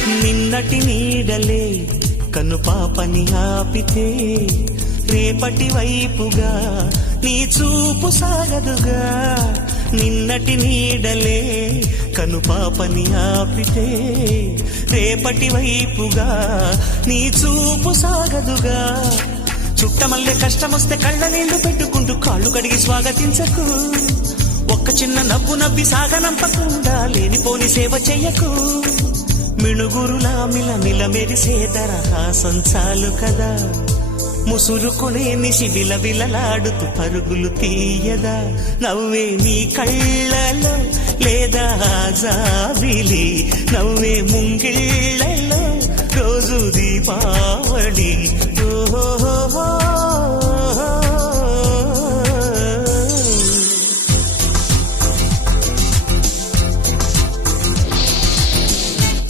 నిన్నటి నీడలే కను పాపని ఆపితే రేపటి వైపుగా నీ చూపు సాగదుగా. నిన్నటి నీడలే కను పాపని ఆపితే రేపటి వైపుగా నీ చూపు సాగదుగా. చుట్టమల్లె కష్టమొస్తే కళ్ళ నీళ్లు పెట్టుకుంటూ కాళ్ళు కడిగి స్వాగతించకు. ఒక్క చిన్న నవ్వు నవ్వి సాగనంపకుండా లేనిపోని సేవ చెయ్యకు. మిణుగురులా మిల మెరిసే దరహాసం చాలు కదా. ముసురుకునే నిశి విలవిలలాడుతూ పరుగులు తీయదా. నవ్వే నీ కళ్ళలో లేదా జాబిలి, నవ్వే ముంగిళ్ళ